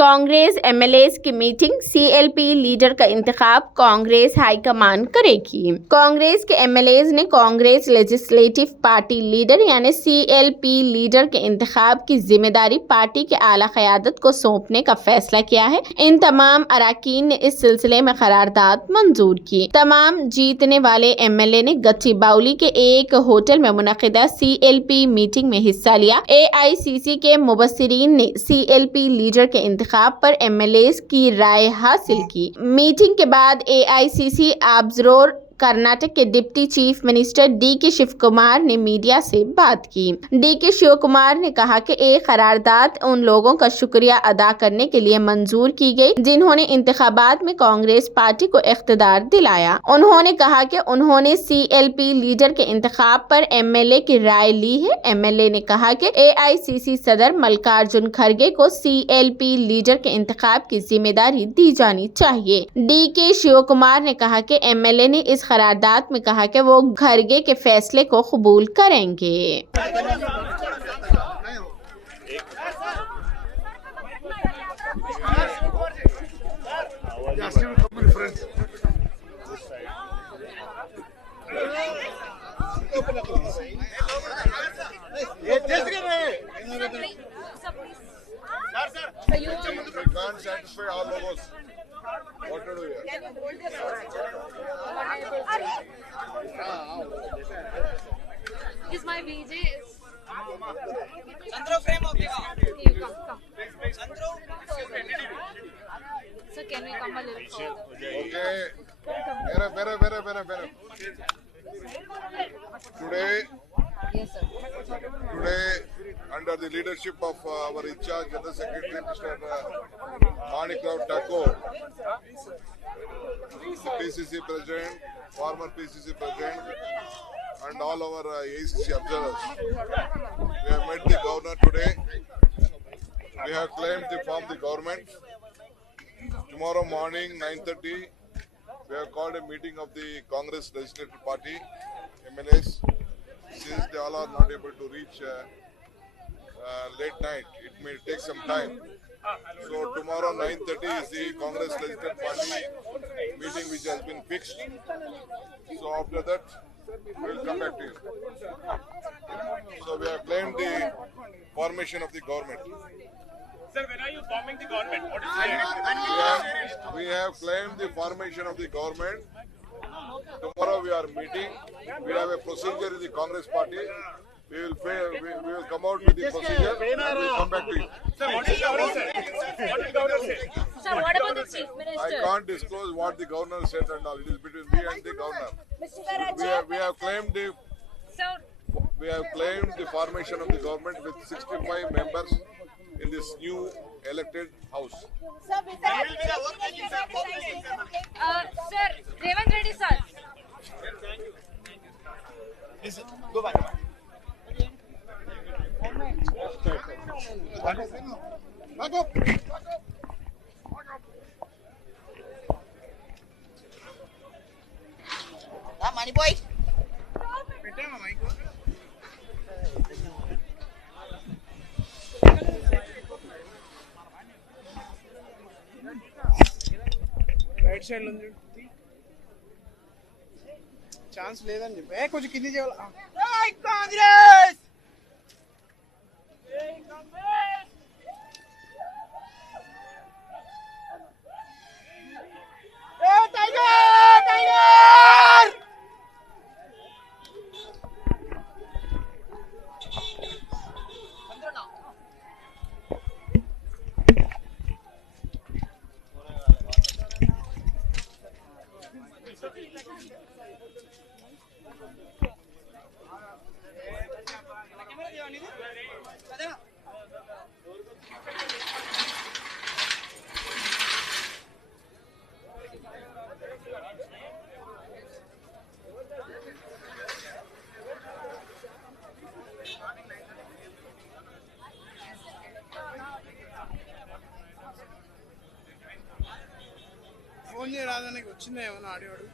Congress MLAs की meeting, CLP leader का इंतखाब Congress high command करेगी। कांग्रेस के एमएलएस ने कांग्रेस लेजिस्लेटिव पार्टी लीडर यानी सीएलपी लीडर के इंतखाब की जिम्मेदारी पार्टी के आला क़यादत को सौंपने का फैसला किया है। इन तमाम अरकान ने इस सिलसिले में करारदाद मंजूर की। तमाम जीतने वाले एमएलए ने गच्चीबावली के एक होटल में मुनक़िदा सीएलपी मीटिंग में हिस्सा लिया। एआईसीसी के मुबस्सिरीन ने सीएलपी लीडर के इंतखाब पर एमएलएस की राय हासिल की। मीटिंग के बाद एआईसीसी ऑब्जर्वर कर्नाटक के deputy chief minister DK. Shiv Kumar ने मीडिया से बात की। डी.के. शिव कुमार ने कहा कि एक करारदाद उन लोगों का शुक्रिया अदा करने के लिए मंजूर की गई जिन्होंने इंतखाबात में कांग्रेस पार्टी को इख्तिदार दिलाया। उन्होंने कहा कि उन्होंने सीएलपी लीडर के इंतखाब पर एमएलए की राय ली है। एमएलए ने कहा कि एआईसीसी सदर मल्लिकार्जुन खड़गे को सीएलपी लीडर के इंतखाब की जिम्मेदारी दी जानी चाहिए। डी.के. शिव कुमार ने कहा कि एमएलए ने इस करारदाद में कहा कि वो खड़गे के फैसले को कबूल करेंगे। Is my VJ Chandru frame okay? Come. Chandru. So can we come a little further? Okay. Better. Today. Yes, sir. Today, under the leadership of our in-charge General Secretary, Mr. Manikrao Thakur, the PCC President, former PCC President, and all our ACC observers, we have met the Governor today. We have claimed to form the government. Tomorrow morning, 9:30, we have called a meeting of the Congress Legislative Party, MLAs. Since they all are not able to reach late night, it may take some time. So tomorrow 9:30 is the Congress Legislative Party meeting which has been fixed. So after that, we will come back to you. So we have claimed the formation of the government. Sir, when are you forming the government? What is it? We have claimed the formation of the government. Tomorrow we are meeting. We have a procedure in the Congress party. We will come out with the procedure and we will come back to you. Sir, what is governor said? What did governor say? Sir, what about the chief minister? I can't disclose what the governor said and all. It is between me and the governor. We have claimed the formation of the government with 65 members in this new elected house. Sir, Revanth Reddy sir. Listen, go back. Back up. Money boy. Right side లో chance లేదని చెప్పి కొంచెం కింది చేయాలి Congress phone చేయరాదని వచ్చిందా ఏమన్నా ఆడేవాడు